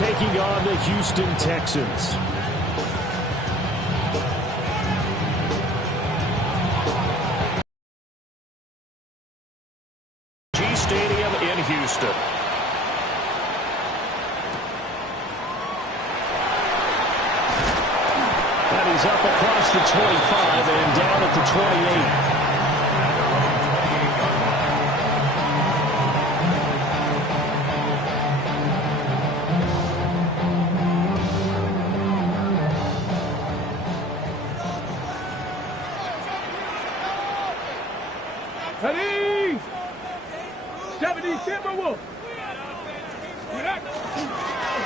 taking on the Houston Texans. Stadium in Houston. And he's up across the 25 and down at the 28.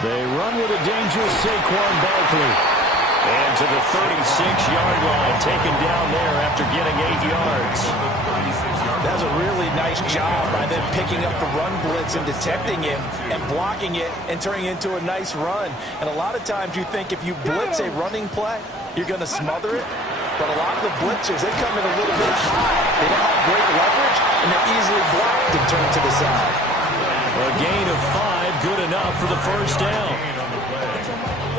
They run with a dangerous Saquon Barkley. And to the 36-yard line, taken down there after getting 8 yards. That was a really nice job by them picking up the run blitz and detecting it and blocking it and turning it into a nice run. And a lot of times you think if you blitz a running play, you're going to smother it. But a lot of the blitzers, they come in a little bit high. They don't have great leverage, and they're easily blocked and turned to the side. A gain of 5, good enough for the first down.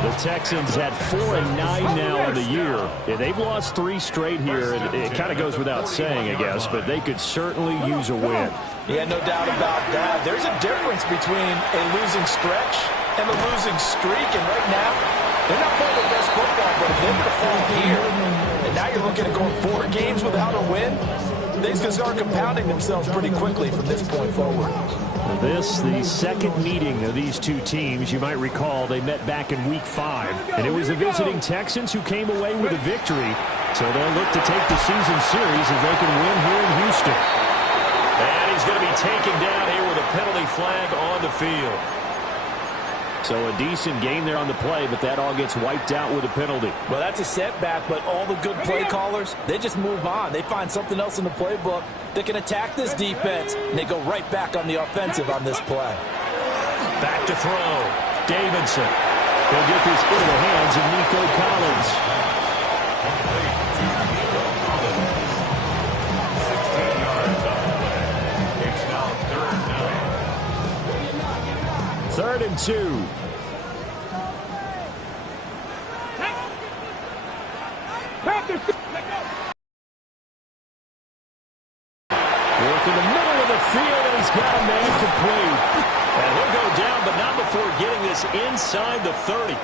The Texans at 4-9 now in the year. Yeah, they've lost 3 straight here, and it kind of goes without saying, I guess, but they could certainly use a win. Yeah, no doubt about that. There's a difference between a losing stretch and a losing streak, and right now, they're not playing their best football, but if they're going to fall here, and now you're looking at going 4 games without a win, things can start compounding themselves pretty quickly from this point forward. This, the second meeting of these two teams. You might recall they met back in Week 5, and it was the visiting Texans who came away with a victory. So they'll look to take the season series if they can win here in Houston. And he's going to be taken down here with a penalty flag on the field. So a decent gain there on the play, but that all gets wiped out with a penalty. Well, that's a setback, but all the good play callers, they just move on. They find something else in the playbook that can attack this defense, and they go right back on the offensive on this play. Back to throw. Davidson. He'll get this into the hands of Nico Collins. 3rd and 2. Work in the middle of the field, and he's got a man complete. And he'll go down, but not before getting this inside the 30.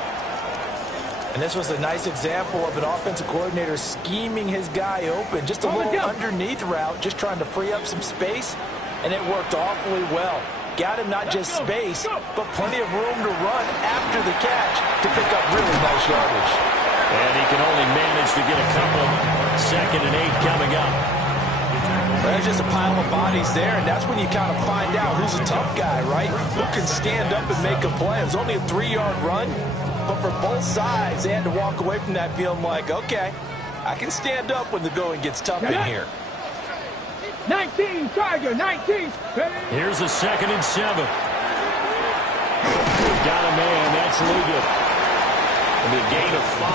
And this was a nice example of an offensive coordinator scheming his guy open. Just a little underneath route, just trying to free up some space, and it worked awfully well. Got him not just space, but plenty of room to run after the catch to pick up really nice yardage. And he can only manage to get a couple. 2nd and 8 coming up. There's just a pile of bodies there, and that's when you kind of find out who's a tough guy, right? Who can stand up and make a play. It was only a 3-yard run, but for both sides, they had to walk away from that feeling like, okay, I can stand up when the going gets tough in here. 19, Tiger, 19. Here's a 2nd and 7. Got a man, that's Ligon. And a gain of 5.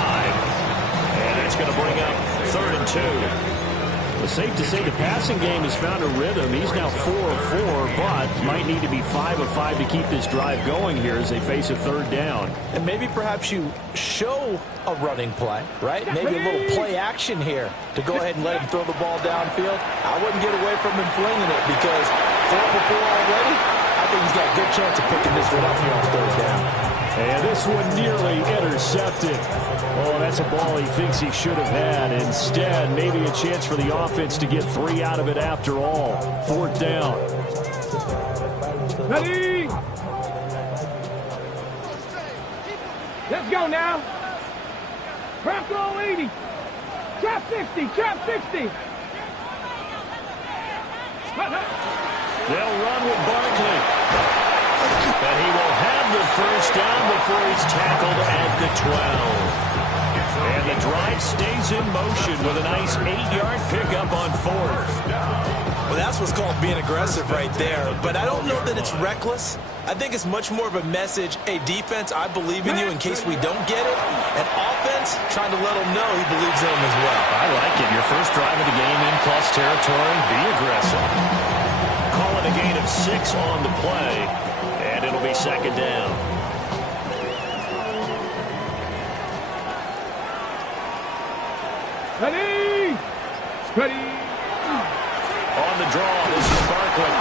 And that's going to bring up 3rd and 2. It's safe to say the passing game has found a rhythm. He's now 4 of 4, but might need to be 5 of 5 to keep this drive going here as they face a 3rd down. And maybe perhaps you show a running play, right? Maybe a little play action here to go ahead and let him throw the ball downfield. I wouldn't get away from him flinging it because 4 for 4 already, I think he's got a good chance of picking this one up here on 3rd down. And this one nearly intercepted. Oh, that's a ball he thinks he should have had. Instead, maybe a chance for the offense to get 3 out of it after all. 4th down. Ready? Let's go now. Bronco 80. Trap 60. Trap 60. They'll run with Barkley. And he will have the 1st down before he's tackled at the 12. And the drive stays in motion with a nice 8-yard pickup on 4th. Well, that's what's called being aggressive right there. But I don't know that it's reckless. I think it's much more of a message, hey, defense, I believe in you in case we don't get it. And offense, trying to let him know he believes in him as well. I like it. Your first drive of the game in plus territory, be aggressive. Call it a gain of 6 on the play. And it'll be 2nd down. Ready. Ready. On the draw, this is Barkley.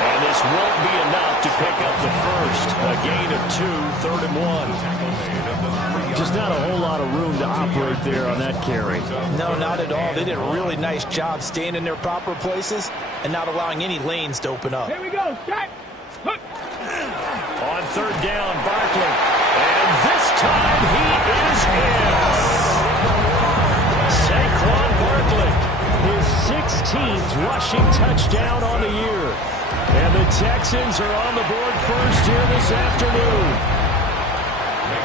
And this won't be enough to pick up the first. A gain of 2, 3rd and 1. Just not a whole lot of room to operate there on that carry. No, not at all. They did a really nice job staying in their proper places and not allowing any lanes to open up. Here we go. Shot. Hook. On 3rd down, Barkley. And this time he is in. Saquon Barkley, his 16th rushing touchdown on the year. And the Texans are on the board first here this afternoon.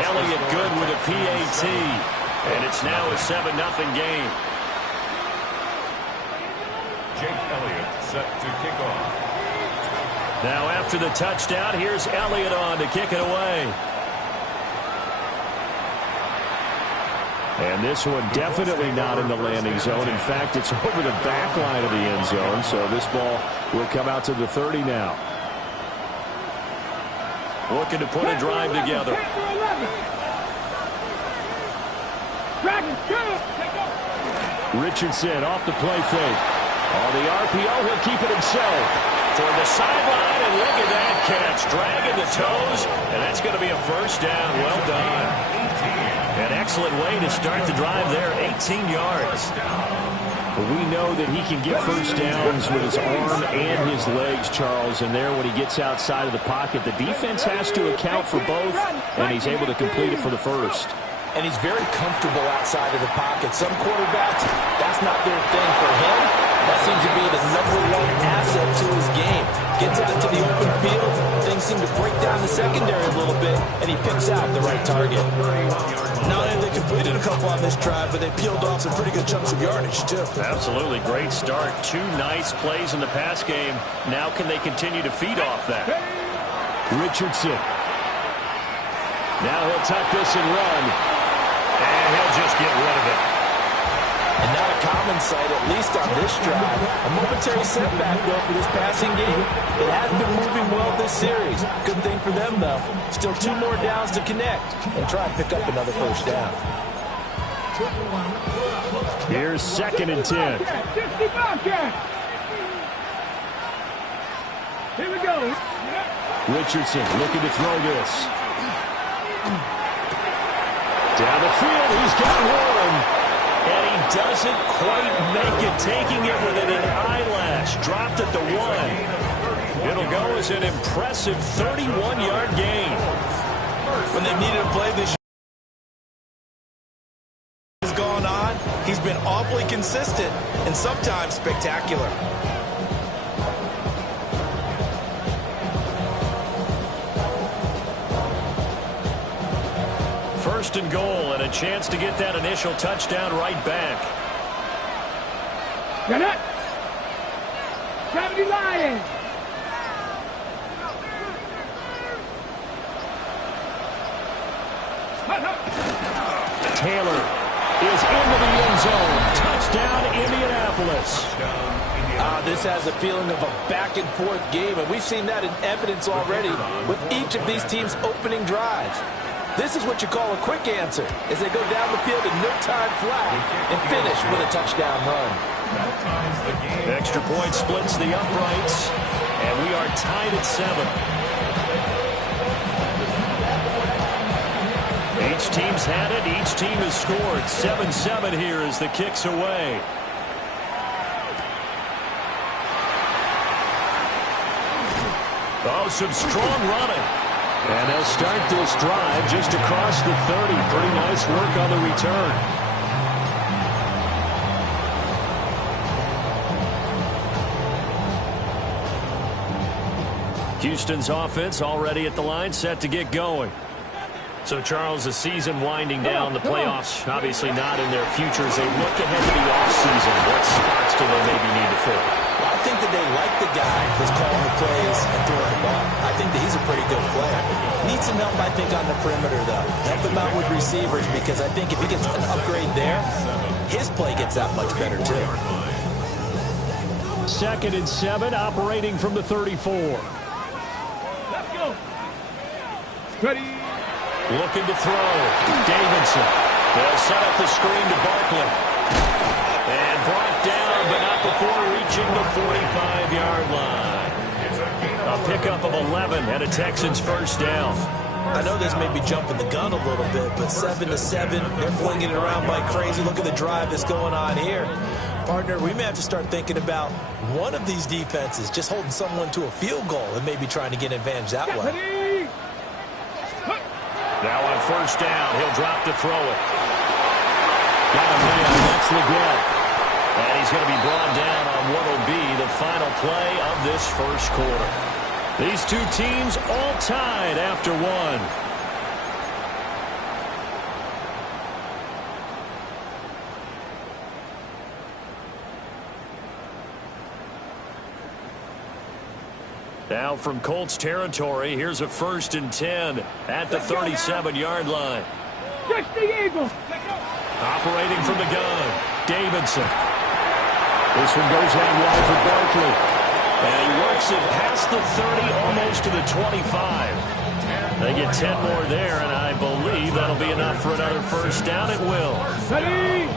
Elliott good with a PAT. And it's now a 7-0 game. Jake Elliott set to kick off. Now after the touchdown, here's Elliott on to kick it away. And this one definitely not in the landing zone. In fact, it's over the back line of the end zone. So this ball will come out to the 30 now. Looking to put a drive together. Richardson off the play fake. On the RPO, he'll keep it himself. Toward the sideline, and look at that catch. Dragging the toes, and that's going to be a first down. Well done. An excellent way to start the drive there, 18 yards. We know that he can get first downs with his arm and his legs, Charles, and there when he gets outside of the pocket, the defense has to account for both, and he's able to complete it for the first. And he's very comfortable outside of the pocket. Some quarterbacks, that's not their thing. For him, that seems to be the #1 asset to his game. Gets out to the open field, things seem to break down the secondary a little bit, and he picks out the right target. Not only they completed a couple on this drive, but they peeled off some pretty good chunks of yardage, too. Absolutely. Great start. 2 nice plays in the pass game. Now can they continue to feed off that? Richardson. Now he'll tuck this and run. And he'll just get rid of it. And not a common sight, at least on this drive. A momentary setback, though, for this passing game. It has been moving well this series. Good thing for them, though. Still 2 more downs to connect and try and pick up another first down. Here's 2nd and 10. Here we go. Richardson looking to throw this. Down the field, he's got one. And he doesn't quite make it, taking it within an eyelash. Dropped at the 1. It'll go as an impressive 31-yard gain. When they needed to play this has gone on, he's been awfully consistent and sometimes spectacular. First and goal, and a chance to get that initial touchdown right back. Got it. 70 Lions. Taylor is into the end zone. Touchdown, Indianapolis. This has a feeling of a back-and-forth game, and we've seen that in evidence already with each of these teams' opening drives. This is what you call a quick answer, as they go down the field in no time flat and finish with a touchdown run. Extra point splits the uprights, and we are tied at 7. Each team's had it. Each team has scored. 7-7 here as the kick's away. Oh, some strong running. And they'll start this drive just across the 30. Pretty nice work on the return. Houston's offense already at the line, set to get going. So, Charles, the season winding down, the playoffs obviously not in their future as they look ahead to the offseason. What spots do they maybe need to fill? Well, I think that they like the guy that's calling the plays and throwing the ball. I think that he's a pretty good player. Needs some help, I think, on the perimeter, though. Help him out with receivers, because I think if he gets an upgrade there, his play gets that much better, too. 2nd and 7, operating from the 34. Let's go. Ready. Looking to throw. Davidson. They'll set up the screen to Barkley. approaching the 45-yard line. A pickup of 11 and a Texans first down. I know this may be jumping the gun a little bit, but 7-7, they're flinging it around like crazy. Look at the drive that's going on here. Partner, we may have to start thinking about one of these defenses just holding someone to a field goal and maybe trying to get an advantage that way. Now on first down, he'll drop to throw it. Got a man, that's Leggett. And he's going to be brought down on what will be the final play of this first quarter. These two teams all tied after one. Now from Colts territory, here's a 1st and 10 at the 37-yard line. Just the Eagle. Operating from the gun, Davidson. This one goes out wide for Barkley. And he works it past the 30, almost to the 25. They get 10 more there, and I believe that'll be enough for another first down. It will. Ready?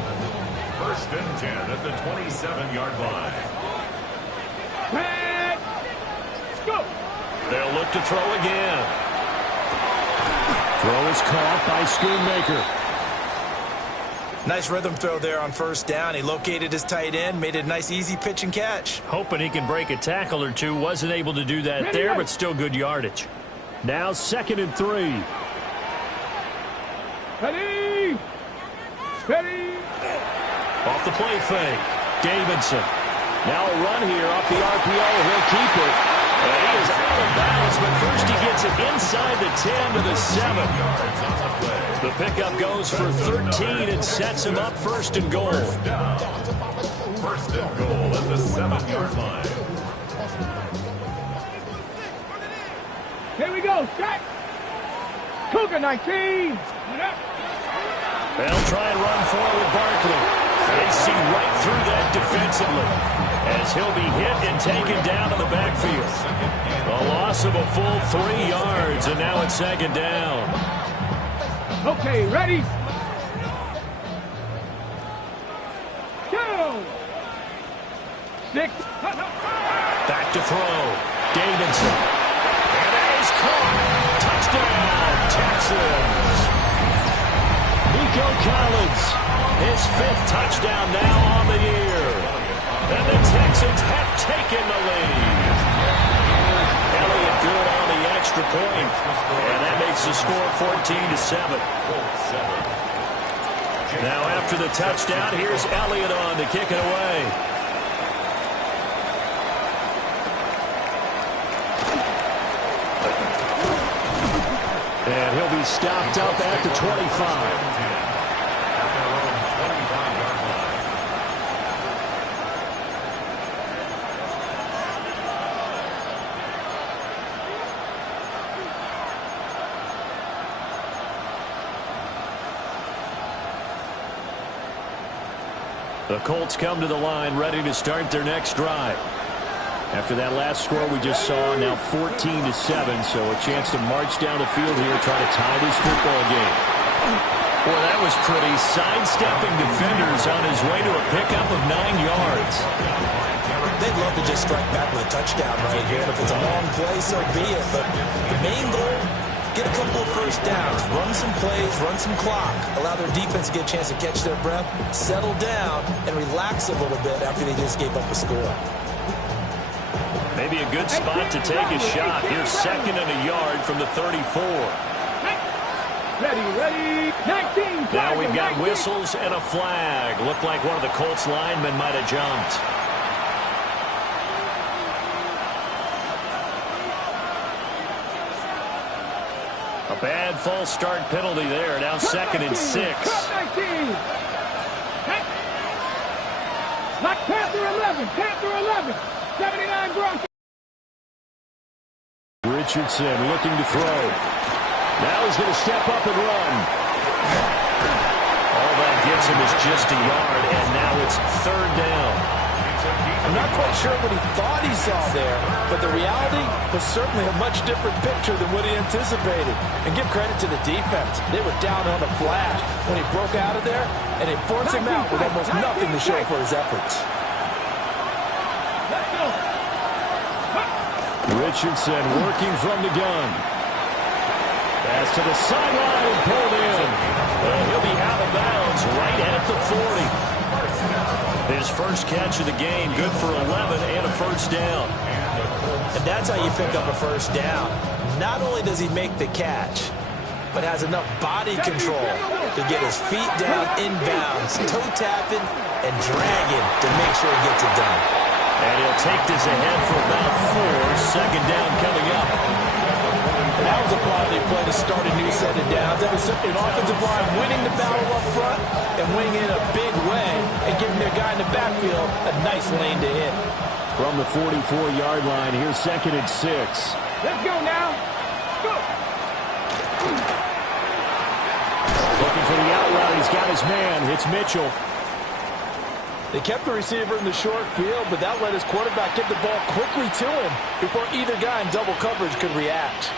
1st and 10 at the 27-yard line. Let's go. They'll look to throw again. Throw is caught by Schoonmaker. Nice rhythm throw there on first down. He located his tight end, made it a nice easy pitch and catch. Hoping he can break a tackle or two. Wasn't able to do that there, but still good yardage. Now 2nd and 3. Ready? Ready? Off the play fake. Davidson. Now a run here off the RPO. He'll keep it. And he is out of bounds, but first he gets it inside the 10 to the 7. The pickup goes for 13 and sets him up 1st and goal. 1st and goal at the 7-yard line. Here we go. Set. Cougar 19. They'll try and run forward Barkley. They see right through that defensively as he'll be hit and taken down in the backfield. A loss of a full 3 yards, and now it's 2nd down. Okay, ready? Go! 6. Back to throw. Davidson. And that is caught. Touchdown, Texans. Nico Collins, his 5th touchdown now on the year. And the Texans have taken the lead. Elliott good on the extra point. And that makes the score 14-7. Now after the touchdown, here's Elliott on to kick it away. And he'll be stopped up at the 25. The Colts come to the line ready to start their next drive. After that last score we just saw, now 14-7, so a chance to march down the field here, try to tie this football game. Boy, that was pretty. Sidestepping defenders on his way to a pickup of 9 yards. They'd love to just strike back with a touchdown right here. And if it's a long play, so be it. But the main goal, get a couple of first downs, run some plays, run some clock, allow their defense to get a chance to catch their breath, settle down, and relax a little bit after they just gave up a score. Maybe a good spot to take a shot. Here's 2nd and a yard from the 34. Ready, 19. Now we've got whistles and a flag. Looked like one of the Colts linemen might have jumped. A bad false start penalty there. Now 2nd and 6. Like Panther 11. 79 Broncos. Richardson looking to throw. Now he's going to step up and run. All that gets him is just a yard, and now it's 3rd down. I'm not quite sure what he thought he saw there, but the reality was certainly a much different picture than what he anticipated. And give credit to the defense. They were down on a flash when he broke out of there, and they forced him out with almost nothing to show for his efforts. Richardson working from the gun. Pass to the sideline and pulled in. And he'll be out of bounds right at the 40. His first catch of the game, good for 11 and a first down. And that's how you pick up a first down. Not only does he make the catch, but has enough body control to get his feet down inbounds, toe tapping and dragging to make sure he gets it done. And he'll take this ahead for about 4. Second down coming up. And that was a quality play to start a new set of downs. That was simply an offensive line winning the battle up front and winning in a big way and giving their guy in the backfield a nice lane to hit. From the 44-yard line, here's 2nd and 6. Let's go now. Go. Looking for the out route. He's got his man. It's Mitchell. They kept the receiver in the short field, but that let his quarterback get the ball quickly to him before either guy in double coverage could react.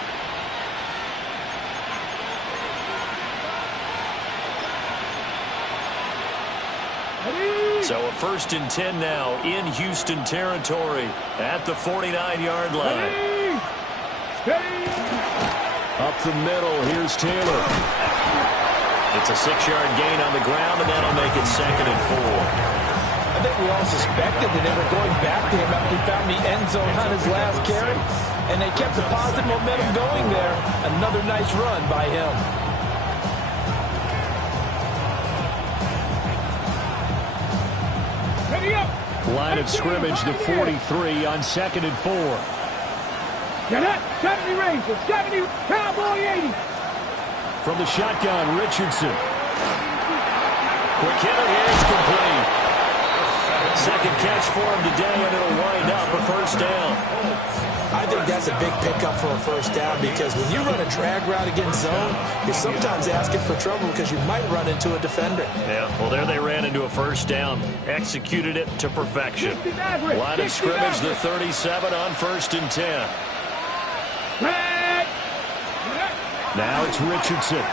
So a 1st and 10 now in Houston territory at the 49-yard line. Up the middle, here's Taylor. It's a 6-yard gain on the ground, and that'll make it 2nd and 4. I think we all suspected that they were going back to him after he found the end zone on his last carry, and they kept the positive momentum going there. Another nice run by him. Line of scrimmage, the 43 on 2nd and 4. Get it. 70 Rangers. 70 Cowboy 80. From the shotgun, Richardson. Quick hitter, here's complete. Second catch for him today, and it'll wind up a first down. I think that's a big pickup for a first down because when you run a drag route against zone, you're sometimes asking for trouble because you might run into a defender. Yeah, well, there they ran into a first down. Executed it to perfection. Line of scrimmage, the 37 on 1st and 10. Now it's Richardson.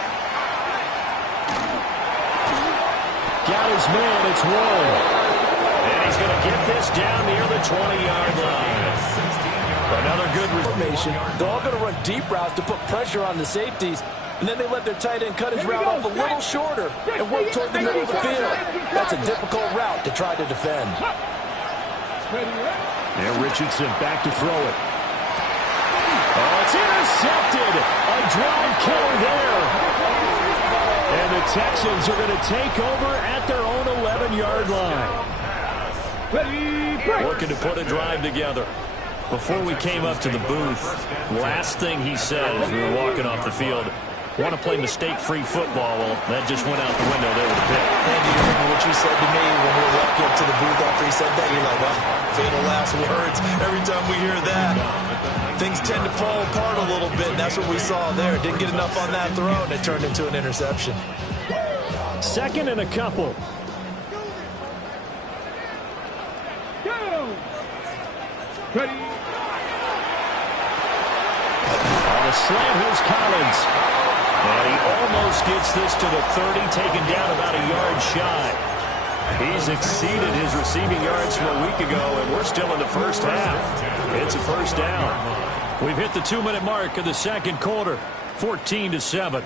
Got his man, it's Warren. And he's going to get this down near the 20-yard line. Another good formation. They're all going to run deep routes to put pressure on the safeties, and then they let their tight end cut his route off a little shorter and work toward the middle of the field. That's a difficult route to try to defend. And Richardson back to throw it. Oh, it's intercepted. A drive killer there. And the Texans are going to take over at their own 11-yard line. Looking to put a drive together. Before we came up to the booth, last thing he said as we were walking off the field, want to play mistake-free football. Well, that just went out the window there with the pick. And you remember what you said to me when we were walking up to the booth after he said that? You're like, well, fatal last words. Every time we hear that, things tend to fall apart a little bit, and that's what we saw there. Didn't get enough on that throw, and it turned into an interception. 2nd and a couple. Ready. On a slant, here's Collins. And he almost gets this to the 30, taken down about a yard shy. He's exceeded his receiving yards from a week ago, and we're still in the first half. It's a first down. We've hit the 2-minute mark of the second quarter, 14-7.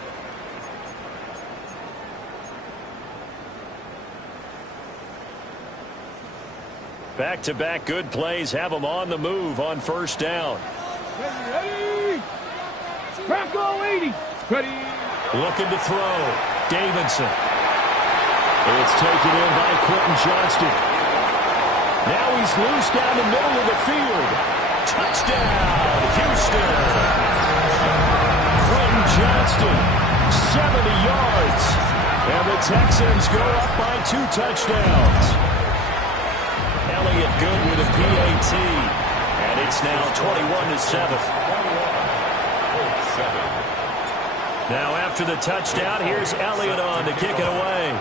Back-to-back good plays have them on the move on first down. Ready. Crackle 80. Ready. Looking to throw. Davidson. It's taken in by Quentin Johnston. Now he's loose down the middle of the field. Touchdown, Houston. Quentin Johnston, 70 yards. And the Texans go up by 2 touchdowns. Elliott good with a PAT. And it's now 21-7. Now after the touchdown, here's Elliott on to kick it away.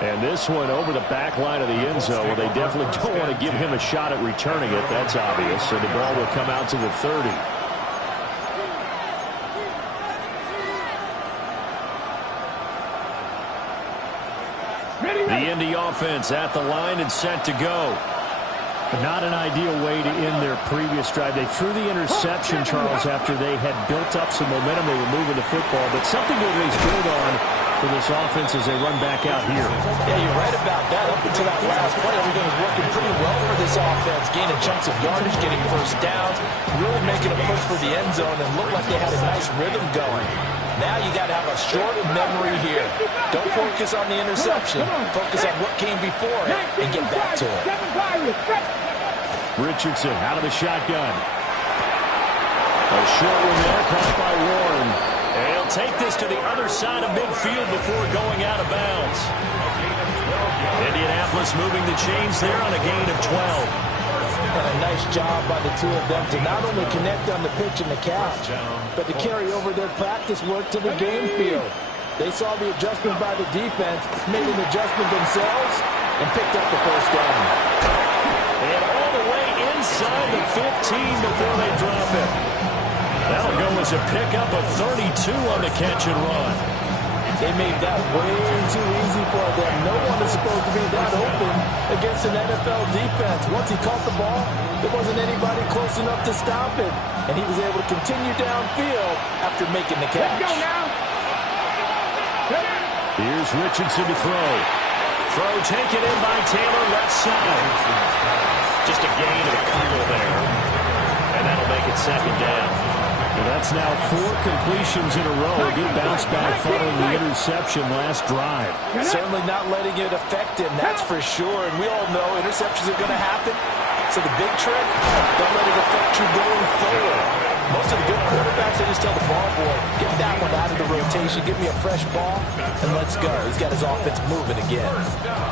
And this one over the back line of the end zone. Well, they definitely don't want to give him a shot at returning it. That's obvious. So the ball will come out to the 30. The Indy offense at the line and set to go. But not an ideal way to end their previous drive. They threw the interception, Charles, after they had built up some momentum. They were moving the football, but something to at least build on for this offense as they run back out here. Yeah, you're right about that. Up until that last play, everything was working pretty well for this offense. Gaining chunks of yardage, getting first downs, really making a push for the end zone, and looked like they had a nice rhythm going. Now you got to have a short memory here. Don't focus on the interception. Focus on what came before it and get back to it. Richardson out of the shotgun. A short one there, caught by Warren. And he'll take this to the other side of midfield before going out of bounds. Indianapolis moving the chains there on a gain of 12. And a nice job by the two of them to not only connect on the pitch and the catch, but to carry over their practice work to the game field. They saw the adjustment by the defense, made an adjustment themselves, and picked up the first down. And all the way inside the 15 before they drop it. That'll go as a pickup of 32 on the catch and run. They made that way too easy for them. No one is supposed to be that open against an NFL defense. Once he caught the ball, there wasn't anybody close enough to stop him. And he was able to continue downfield after making the catch. Let's go now. Here's Richardson to throw. Throw taken in by Taylor, left side. Just a gain of a couple there. And that'll make it second down. Well, that's now 4 completions in a row. A good bounce back following the interception last drive. Certainly not letting it affect him, that's for sure. And we all know interceptions are going to happen. So the big trick, don't let it affect you going forward. Most of the good quarterbacks, they just tell the ball boy, get that one out of the rotation, give me a fresh ball, and let's go. He's got his offense moving again.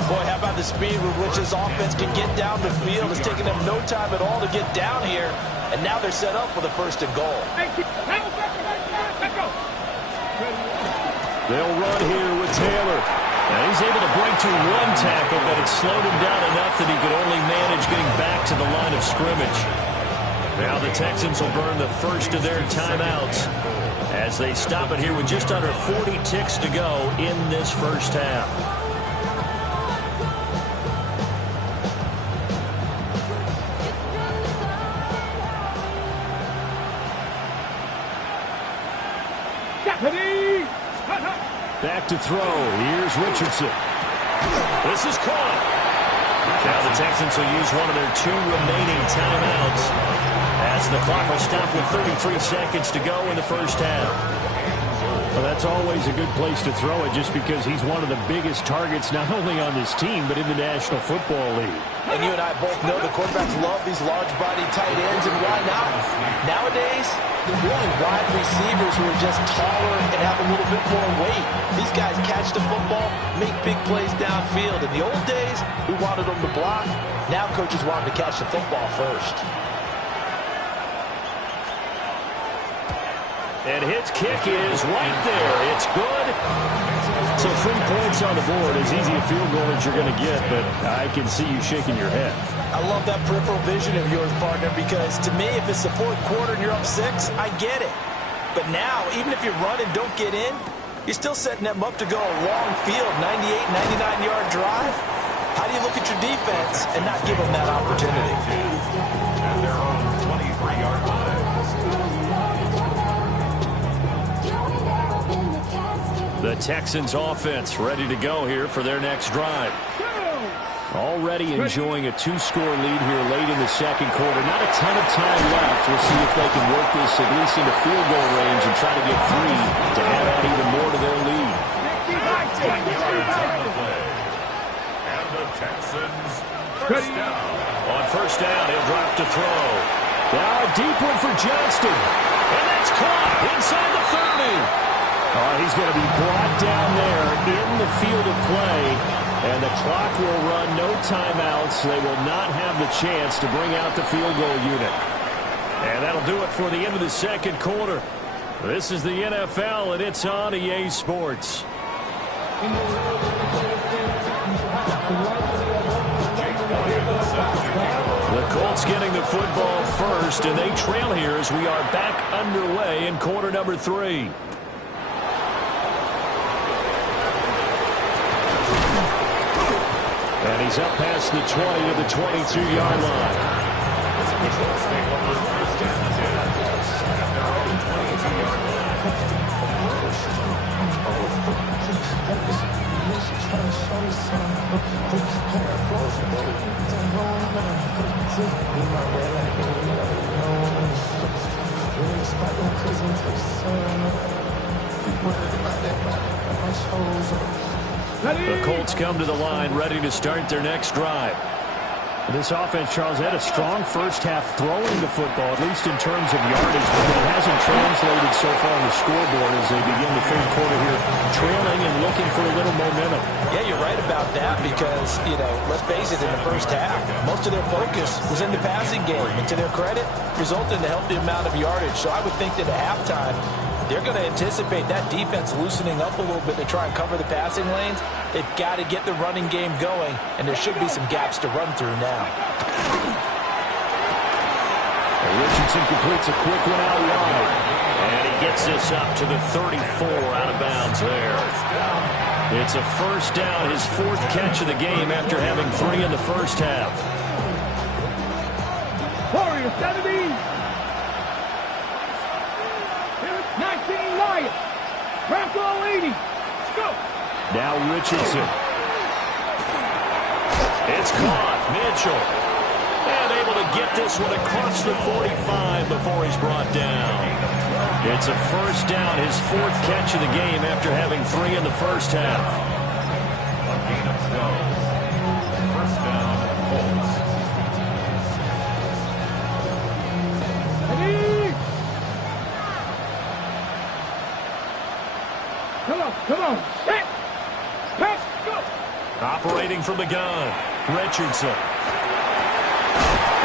Boy, how about the speed with which his offense can get down the field? It's taking them no time at all to get down here, and now they're set up with a first and goal. They'll run here with Taylor. And he's able to break to 1 tackle, but it slowed him down enough that he could only manage getting back to the line of scrimmage. Now the Texans will burn the first of their timeouts as they stop it here with just under 40 ticks to go in this first half. Back to throw. Here's Richardson. This is caught. Now the Texans will use one of their 2 remaining timeouts as the clock will stop with 33 seconds to go in the first half. Well, that's always a good place to throw it just because he's one of the biggest targets not only on this team but in the National Football League. And you and I both know the quarterbacks love these large-bodied tight ends, and why not? Nowadays, they're really wide receivers who are just taller and have a little bit more weight. These guys catch the football, make big plays downfield. In the old days, we wanted them to block. Now coaches want them to catch the football first. And his kick is right there. It's good. So 3 points on the board. As easy a field goal as you're going to get, but I can see you shaking your head. I love that peripheral vision of yours, partner, because to me, if it's the 4th quarter and you're up 6, I get it. But now, even if you run and don't get in, you're still setting them up to go a long field, 98, 99-yard drive. How do you look at your defense and not give them that opportunity? At their own 23-yard line. The Texans offense ready to go here for their next drive. Already enjoying a 2-score lead here late in the second quarter. Not a ton of time left. We'll see if they can work this at least into field goal range and try to get 3 to add on even more to their lead. And the Texans first down. On first down, he'll drop to throw. Now a deep one for Johnston. And that's caught inside the 30. He's going to be brought down there in the field of play. And the clock will run, no timeouts. They will not have the chance to bring out the field goal unit. And that'll do it for the end of the second quarter. This is the NFL, and it's on EA Sports. The Colts getting the football first, and they trail here as we are back underway in quarter number 3. And he's up past the 20 to the 22-yard line. The Colts come to the line ready to start their next drive. This offense, Charles, had a strong first half throwing the football, at least in terms of yardage, but it hasn't translated so far on the scoreboard as they begin the third quarter here, trailing and looking for a little momentum. Yeah, you're right about that because, let's face it, in the first half, most of their focus was in the passing game. And to their credit, resulted in a healthy amount of yardage. So I would think that at halftime, they're going to anticipate that defense loosening up a little bit to try and cover the passing lanes. They've got to get the running game going, and there should be some gaps to run through now. Richardson completes a quick one out wide. And he gets this up to the 34 out of bounds there. It's a first down, his fourth catch of the game after having 3 in the first half. Warrior 70. 19 Lions. Bronco 80. Go. Now Richardson. It's caught. Mitchell. And able to get this one across the 45 before he's brought down. It's a first down, his fourth catch of the game after having 3 in the first half. First down, Colts. Come on. Set. Pass. Go. Operating from the gun. Richardson.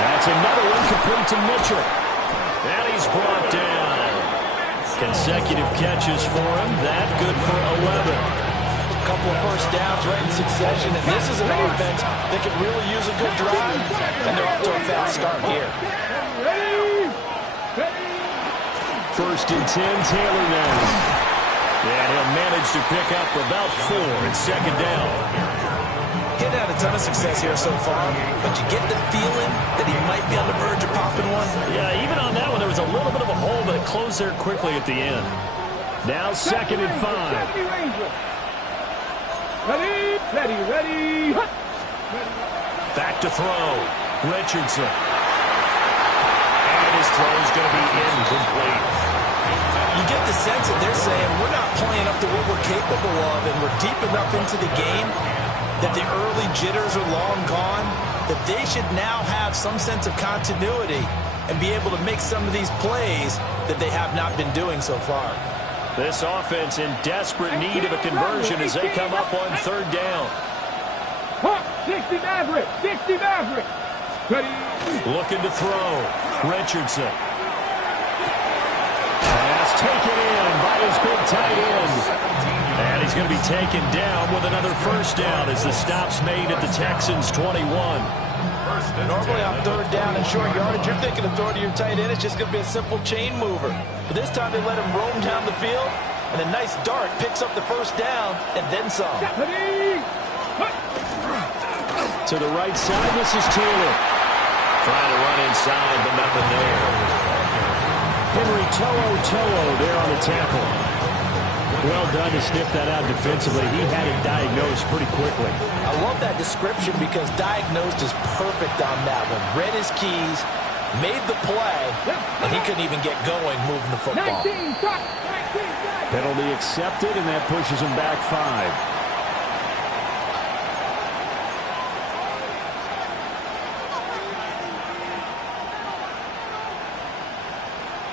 That's another one complete to Mitchell. And he's brought down. Consecutive catches for him. That good for 11. A couple of first downs right in succession, and this is an offense that could really use a good drive. And they're off to a fast start here. First and 10, Taylor now. And he'll manage to pick up about 4 in second down. He's had a ton of success here so far, but you get the feeling that he might be on the verge of popping one. Yeah, even on that one, there was a little bit of a hole, but it closed there quickly at the end. Now second and 5. Ready. Back to throw. Richardson. And his throw is going to be incomplete. You get the sense that they're saying we're not playing up to what we're capable of, and we're deep enough into the game that the early jitters are long gone, that they should now have some sense of continuity and be able to make some of these plays that they have not been doing so far. This offense in desperate need of a conversion as they come up on third down. 60 Maverick. Ready. Looking to throw. Richardson. Pass taken in by his big tight end. And he's going to be taken down with another first down as the stop's made at the Texans' 21. Normally on third down and short yardage, you're thinking of throwing to your tight end. It's just going to be a simple chain mover. But this time they let him roam down the field, and a nice dart picks up the first down and then some. To the right side, this is Taylor. Trying to run inside, but nothing there. Henry To'o there on the tackle. Well done to sniff that out defensively. He had it diagnosed pretty quickly. I love that description because diagnosed is perfect on that one. Read his keys, made the play, and he couldn't even get going moving the football. Penalty accepted, and that pushes him back 5.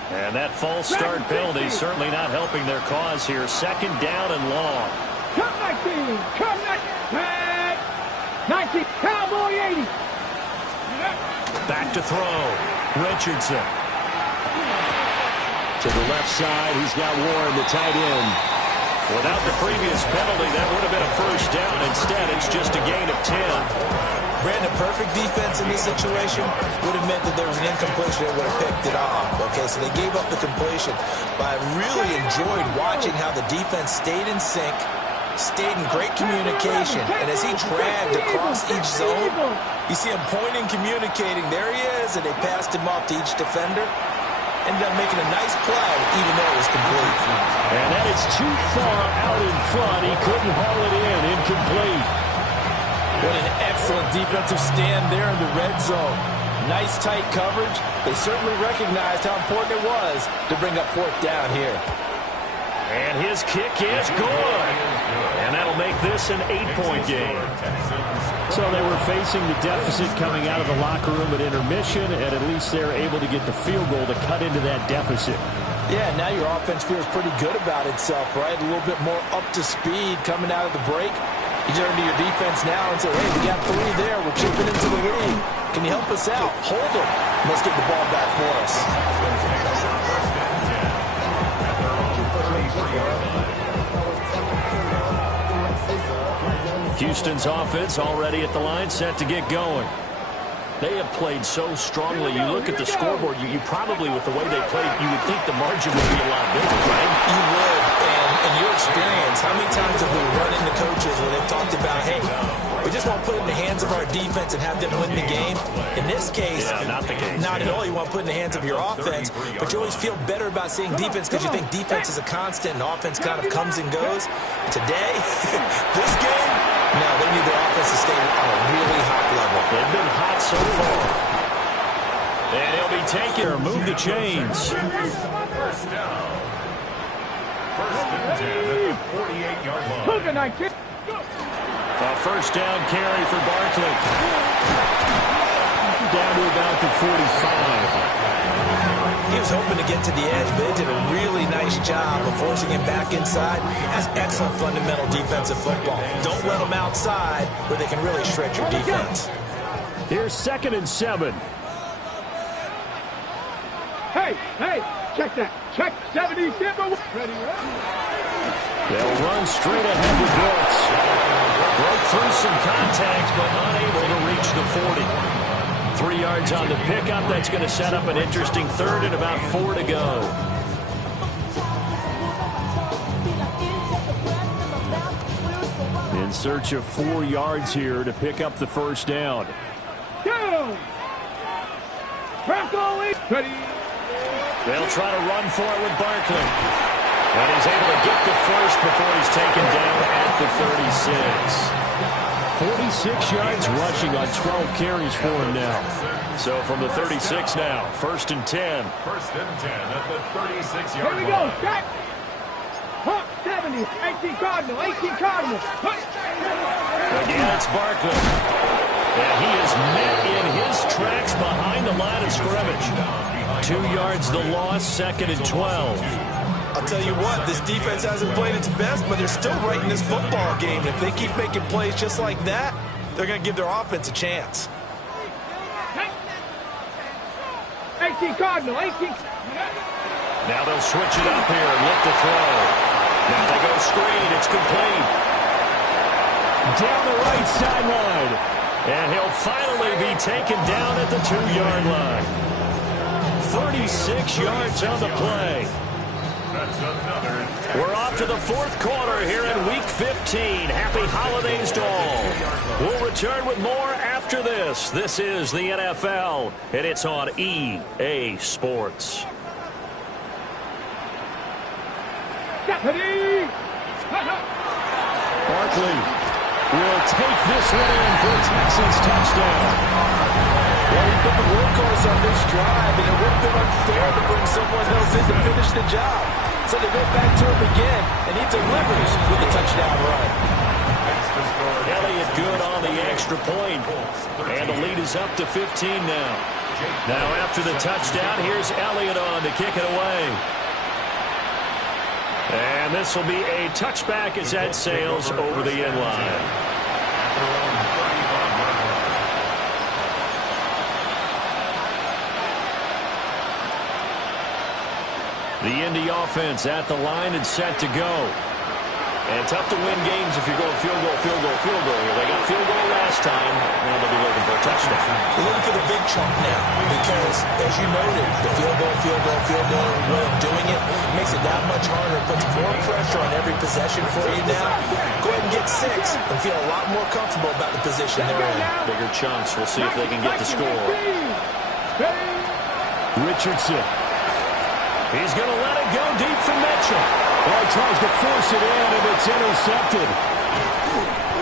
And that false start penalty certainly not helping their cause here. Second down and long. Come 19. 19. Cowboy 80. Back to throw. Richardson. To the left side, he's got Warren, the tight end. Without the previous penalty, that would have been a first down. Instead, it's just a gain of 10. Brandon, perfect defense in this situation would have meant that there was an incompletion that would have picked it off. Okay, so they gave up the completion. But I really enjoyed watching how the defense stayed in sync, stayed in great communication. And as he dragged across each zone, you see him pointing, communicating. There he is, and they passed him off to each defender. Ended up making a nice play, even though it was complete. And that is too far out in front. He couldn't haul it in. Incomplete. What an excellent defensive stand there in the red zone. Nice tight coverage. They certainly recognized how important it was to bring up fourth down here. And his kick is good. And that'll make this an 8-point game. So they were facing the deficit coming out of the locker room at intermission, and at least they're able to get the field goal to cut into that deficit. Yeah, now your offense feels pretty good about itself, right? A little bit more up to speed coming out of the break. You turn to your defense now and say, hey, we got 3 there. We're chipping into the lead. Can you help us out? Hold them. Let's get the ball back for us. Houston's offense already at the line, set to get going. They have played so strongly. You look at the scoreboard, you probably, with the way they played, you would think the margin would be a lot bigger, right? You would. And in your experience, how many times have we run into coaches where they've talked about, hey, we just want to put it in the hands of our defense and have them win the game? In this case, not the case. Not at all. You want to put it in the hands of your offense, but you always feel better about seeing defense because you think defense is a constant and offense kind of comes and goes. Today, this game, no, they need their offense to stay on a really hot level. They've been hot so far. And he'll be taking or move the chains. First down. First and 10 at the 48-yard line. A first down carry for Barkley. Down to about the 45. He was hoping to get to the edge, but they did a really nice job of forcing him back inside. That's excellent fundamental defensive football. Don't let them outside where they can really stretch your defense. Here's 2nd and 7. Hey, check that. Check 77. Ready? They'll run straight ahead with Brooks. Broke through some contact, but unable to reach the 40. 3 yards on the pickup. That's going to set up an interesting 3rd and about 4 to go. In search of 4 yards here to pick up the first down. Go! Ready? They'll try to run for it with Barkley. And he's able to get the first before he's taken down at the 36. 46 yards rushing on 12 carries for him now. So from the 36 now, 1st and 10. 1st and 10 at the 36-yard line. Here we go. Back. 70. 18 Cardinal. 18 Cardinal. Again, it's Barkley. And he is met in his tracks behind the line of scrimmage. 2 yards the loss, 2nd and 12. I'll tell you what, this defense hasn't played its best, but they're still right in this football game. And if they keep making plays just like that, they're going to give their offense a chance. 18 Cardinal. 18. Now they'll switch it up here and look to throw. Now they go screen. It's complete. Down the right sideline. And he'll finally be taken down at the 2-yard line. 36 yards on the play. We're off to the 4th quarter here in Week 15. Happy holidays to all. We'll return with more after this. This is the NFL, and it's on EA Sports. Barkley will take this one in for a Texans touchdown. Well, he's been the workhorse on this drive, and it would have been unfair to bring someone else in to finish the job. So they go back to him again, and he delivers with a touchdown run. Elliott good on the extra point, and the lead is up to 15 now. Now after the touchdown, here's Elliott on to kick it away. And this will be a touchback as that sails over the end line. The Indy offense at the line and set to go. And tough to win games if you're going field goal, field goal, field goal. They got field goal last time. Now they'll be looking for a touchdown. They're looking for the big chunk now because, as you noted, the field goal field goal way of doing it. It makes it that much harder. It puts more pressure on every possession for you now. Go ahead and get 6 and feel a lot more comfortable about the position they're in. Bigger chunks. We'll see if they can get the score. Richardson. He's going to let it go deep for Mitchell. Well, he tries to force it in, and it's intercepted.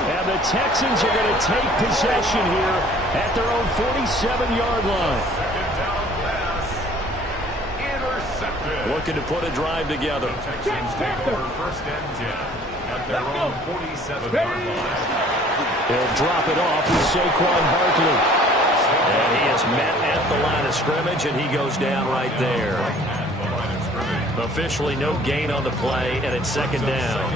And the Texans are going to take possession here at their own 47-yard line. Second down pass. Intercepted. Looking to put a drive together. The Texans take over first and 10 at their own 47-yard line. They'll drop it off with Saquon Barkley. And he is met at the line of scrimmage, and he goes down right there. Officially no gain on the play, and it's second down.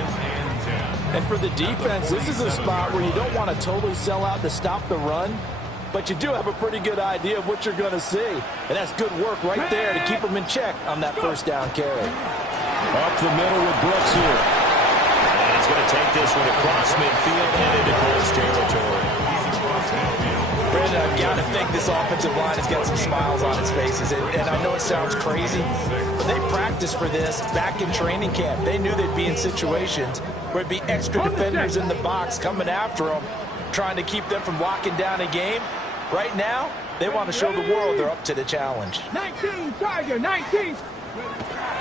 And for the defense, this is a spot where you don't want to totally sell out to stop the run, but you do have a pretty good idea of what you're going to see. And that's good work right there to keep them in check on that first down carry. Up the middle with Brooks here. And he's going to take this one across midfield and into Colts territory. Brandon, I've got to think this offensive line has got some smiles on its faces. And I know it sounds crazy, but they practiced for this back in training camp. They knew they'd be in situations where it'd be extra defenders in the box coming after them, trying to keep them from locking down a game. Right now, they want to show the world they're up to the challenge. 19, Tiger, 19.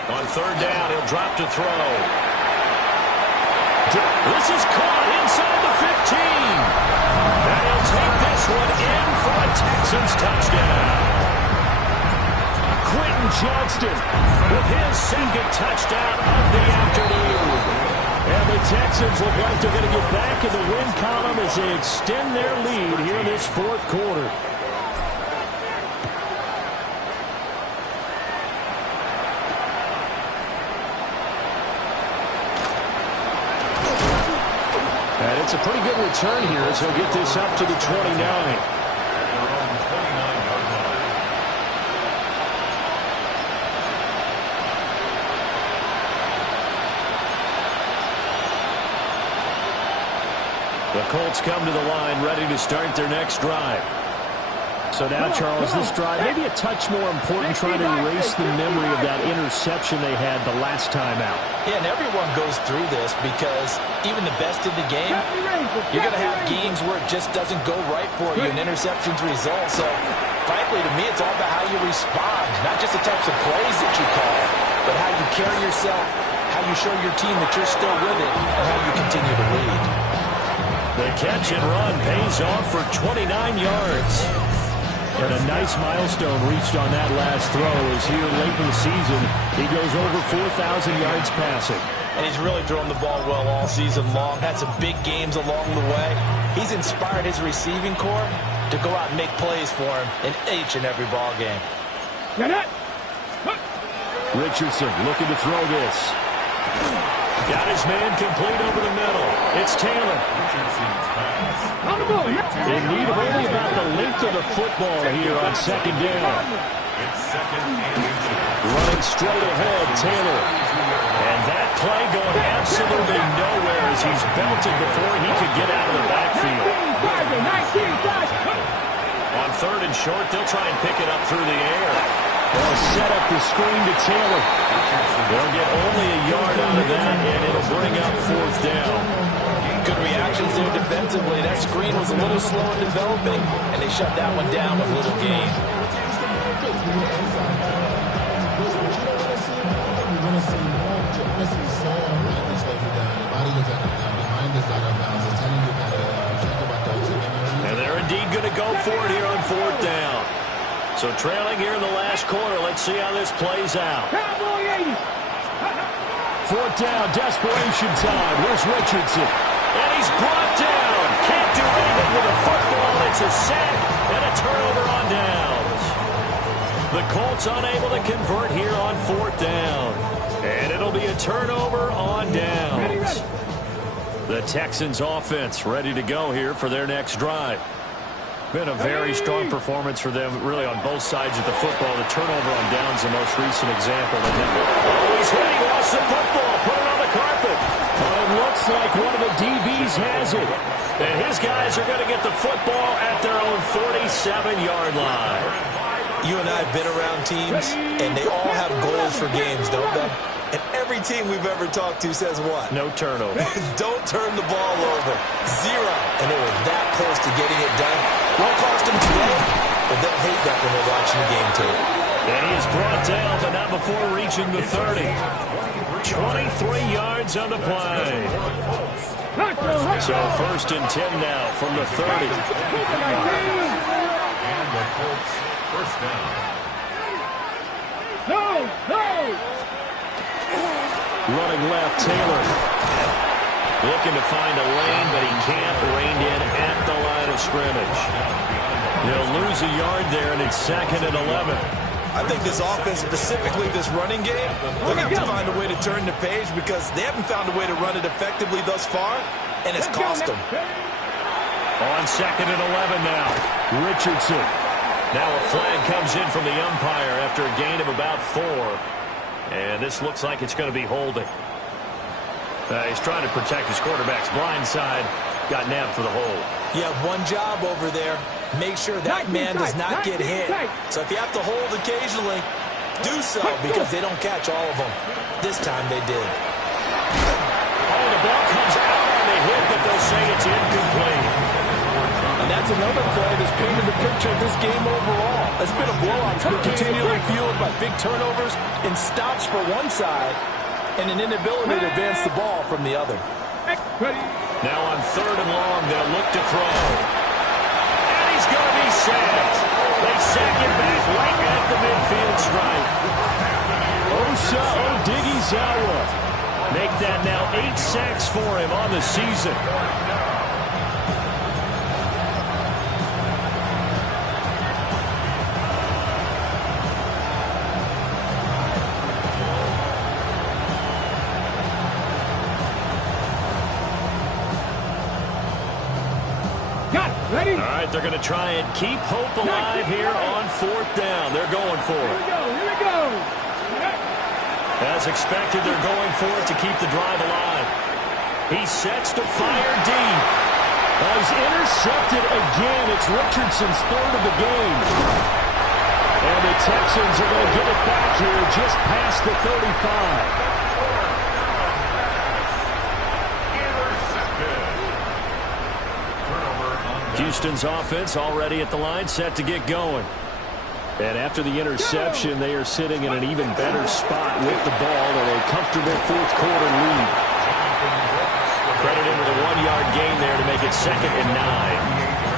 On third down, he'll drop to throw. This is caught inside the 15. And he'll take this one in for a Texans touchdown. Quentin Johnston with his second touchdown of the afternoon. And the Texans look like they're going to get back in the win column as they extend their lead here in this fourth quarter. And it's a pretty good return here as he'll get this up to the 29. The Colts come to the line ready to start their next drive. So now, Charles, this drive maybe a touch more important, trying to erase the memory of that interception they had the last time out. Yeah, and everyone goes through this because even the best in the game, you're going to have games where it just doesn't go right for you and interceptions result. So, frankly, to me, it's all about how you respond, not just the types of plays that you call, but how you carry yourself, how you show your team that you're still with it, and how you continue to lead. The catch and run pays off for 29 yards. And a nice milestone reached on that last throw as here late in the season, he goes over 4,000 yards passing. And he's really thrown the ball well all season long. Had some big games along the way. He's inspired his receiving corps to go out and make plays for him in each and every ball game. Richardson looking to throw this. Got his man complete over the middle. It's Taylor. In need of only about the length of the football here on second down. Running straight ahead, Taylor. And that play going absolutely nowhere as he's belted before he could get out of the backfield. On third and short, they'll try and pick it up through the air. They'll set up the screen to Taylor. They'll get only a yard out of that, and it'll bring up fourth down. Good reactions there defensively. That screen was a little slow in developing, and they shut that one down with little gain. And they're indeed going to go for it here on fourth down. So trailing here in the last quarter. Let's see how this plays out. Fourth down, desperation time. Here's Richardson. And he's brought down. Can't do anything with a football. It's a sack and a turnover on downs. The Colts unable to convert here on fourth down. And it'll be a turnover on downs. The Texans offense ready to go here for their next drive. Been a very strong performance for them, really, on both sides of the football. The turnover on downs, the most recent example. Oh, he's hit. He lost the football. Put it on the carpet. But it looks like one of the DBs has it. And his guys are going to get the football at their own 47-yard line. You and I have been around teams, and they all have goals for games, don't they? And every team we've ever talked to says what? No turnover. Don't turn the ball over. 0. And they were that close to getting it done. Won't cost them today, but they'll hate that when they're watching the game tape. And he is brought down, but not before reaching the 30. 23 yards on the play. So 1st and 10 now from the 30. And the Colts first down. No! Running left, Taylor. Looking to find a lane, but he can't. Reined in at the line of scrimmage. He'll lose a yard there, and it's 2nd and 11. I think this offense, specifically this running game, they're going to have to find a way to turn the page because they haven't found a way to run it effectively thus far, and it's cost them. On 2nd and 11 now. Richardson. Now a flag comes in from the umpire after a gain of about 4. And this looks like it's going to be holding. He's trying to protect his quarterback's blind side. Got nabbed for the hold. You have one job over there. Make sure that man does not get hit. So if you have to hold occasionally, do so because they don't catch all of them. This time they did. Oh, the ball comes out on the hit, but they'll say it's incomplete. And that's another play that's painted the picture of this game overall. It's been a blowout. It's been continually fueled by big turnovers and stops for one side and an inability to advance the ball from the other. Now on 3rd and long, they'll look to throw. And he's going to be sacked. They sack him back right at the midfield stripe. Osa Odighizuwa. Make that now 8 sacks for him on the season. Ready? All right, they're going to try and keep hope alive here on 4th down. They're going for it. Here we go. As expected, they're going for it to keep the drive alive. He sets to fire deep. He's intercepted again. It's Richardson's 3rd of the game. And the Texans are going to get it back here just past the 35. Houston's offense already at the line, set to get going. And after the interception, they are sitting in an even better spot with the ball in a comfortable 4th quarter lead. Credited with a 1-yard gain there to make it 2nd and 9.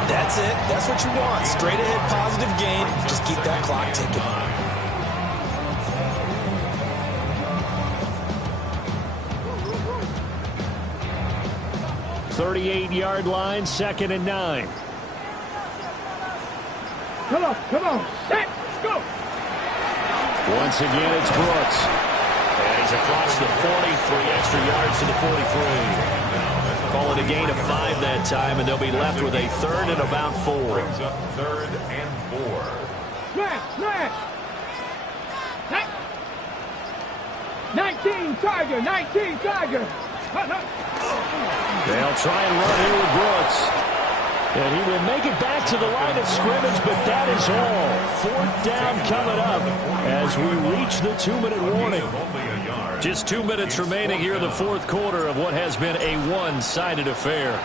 That's it. That's what you want. Straight ahead positive gain. Just keep that clock ticking. .38-yard line, 2nd and 9. Come on. Set, go. Once again, it's Brooks. And he's across the 40, 3 extra yards to the 43. Call it a gain of 5 that time, and they'll be left with a 3rd and about 4. Brings up 3rd and 4. Smash. 19 Tiger. They'll try and run here with Brooks. And he will make it back to the line of scrimmage, but that is all. 4th down coming up as we reach the 2-minute warning. Just 2 minutes remaining here in the 4th quarter of what has been a one-sided affair.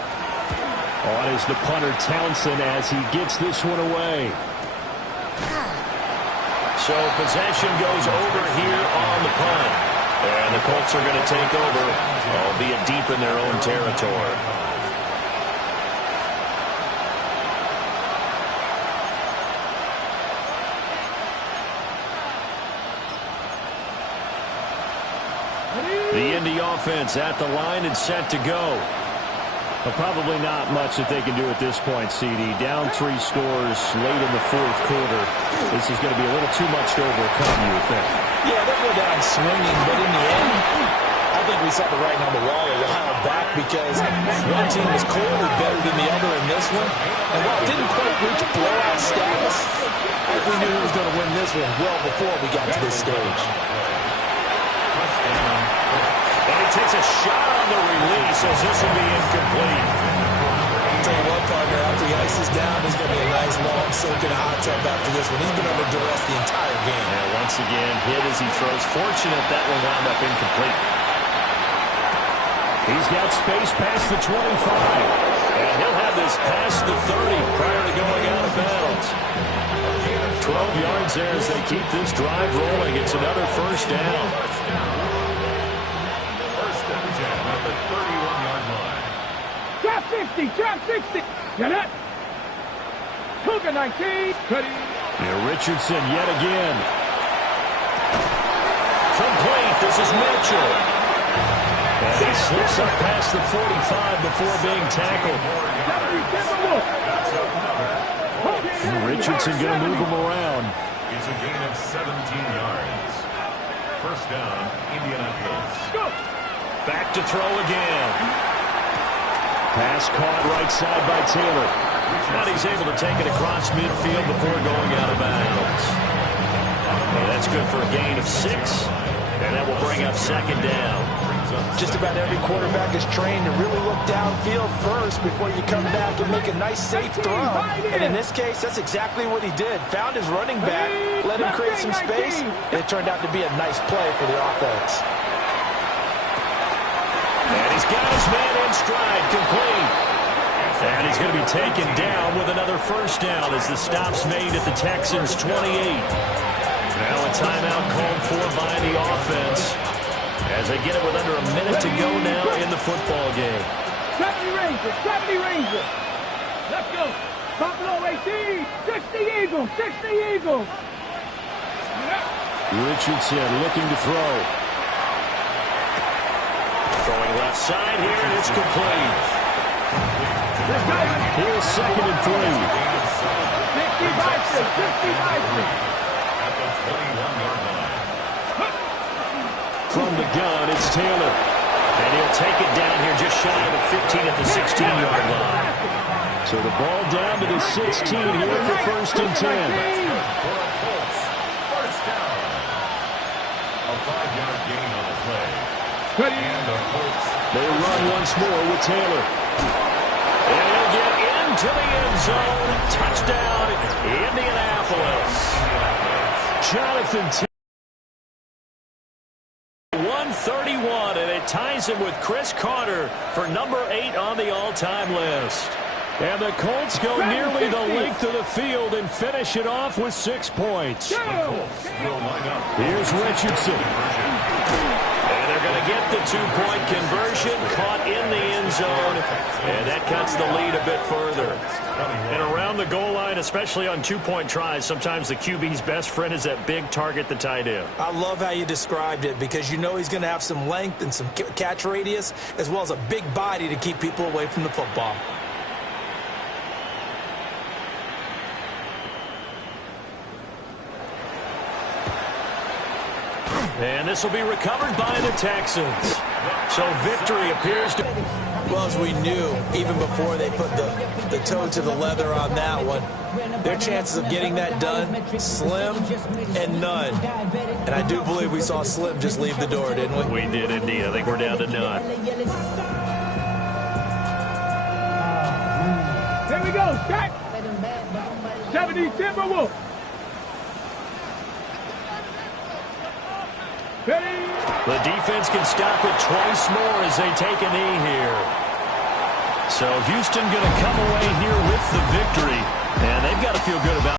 On is the punter Townsend as he gets this one away. So possession goes over here on the punt. And the Colts are going to take over, albeit deep in their own territory. The Indy offense at the line and set to go. Well, probably not much that they can do at this point, CD. Down 3 scores late in the 4th quarter. This is going to be a little too much to overcome, you would think. Yeah, they'll go down swinging, but in the end, I think we saw the writing on the wall a while back because one team was clearly better than the other in this one. And while it didn't quite reach blowout status, I think we knew who was going to win this one well before we got to this stage. And he takes a shot on the release as this will be incomplete. tell you what, partner, after he ices down, there's going to be a nice long soak in a hot tub after this one. He's been under duress the entire game. Yeah, once again, hit as he throws. Fortunate that one wound up incomplete. He's got space past the 25. And he'll have this past the 30 prior to going out of bounds. 12 yards there as they keep this drive rolling. It's another first down. First and 10 at the 31-yard line. Drop 50, drop 60. Get it. Cougar 19. Ready. Yeah, Richardson yet again. Complete. This is Mitchell. And he slips up past the 45 before being tackled. Richardson going to move him around. It's a gain of 17 yards. First down, Indianapolis. Back to throw again. Pass caught right side by Taylor. Now he's able to take it across midfield before going out of bounds. And that's good for a gain of 6. And that will bring up second down. Just about every quarterback is trained to really look downfield first before you come back and make a nice, safe throw. And in this case, that's exactly what he did. Found his running back, let him create some space, and it turned out to be a nice play for the offense. And he's got his man in stride, complete. And he's going to be taken down with another first down as the stop's made at the Texans' 28. Now a timeout called for by the offense as they get it with under a minute to go now in the football game. 70 Rangers, 70 Rangers. Let's go. Buffalo 18, 60 Eagles, 60 Eagles. Richardson looking to throw. Throwing left side here, and it's complete. Here's second and 3. 60 Bison, 60 Bison. At the 21-yard line. From the gun, it's Taylor. And he'll take it down here just shy of the 15 at the 16-yard line. So the ball down to the 16 here for first and 10. For a Colts. First down. A 5-yard gain on the play. And the Colts. They run once more with Taylor. And he'll get into the end zone. Touchdown, Indianapolis. Jonathan Taylor. 131, and it ties him with Chris Carter for number 8 on the all-time list. And the Colts go nearly the length of the field and finish it off with 6 points. Here's Richardson. And they're going to get the 2-point conversion, caught in the end zone, and that cuts the lead a bit further. And around the goal line, especially on 2-point tries, sometimes the QB's best friend is that big target, the tight end. I love how you described it because you know he's going to have some length and some catch radius as well as a big body to keep people away from the football. And this will be recovered by the Texans. So victory appears to... Well, as we knew, even before they put the toe to the leather on that one, their chances of getting that done, slim and none. And I do believe we saw Slim just leave the door, didn't we? We did indeed. I think we're down to none. Here we go, Shaq. 70 Timberwolves. Ready. The defense can stop it twice more as they take a knee here. So Houston going to come away here with the victory, and they've got to feel good about it.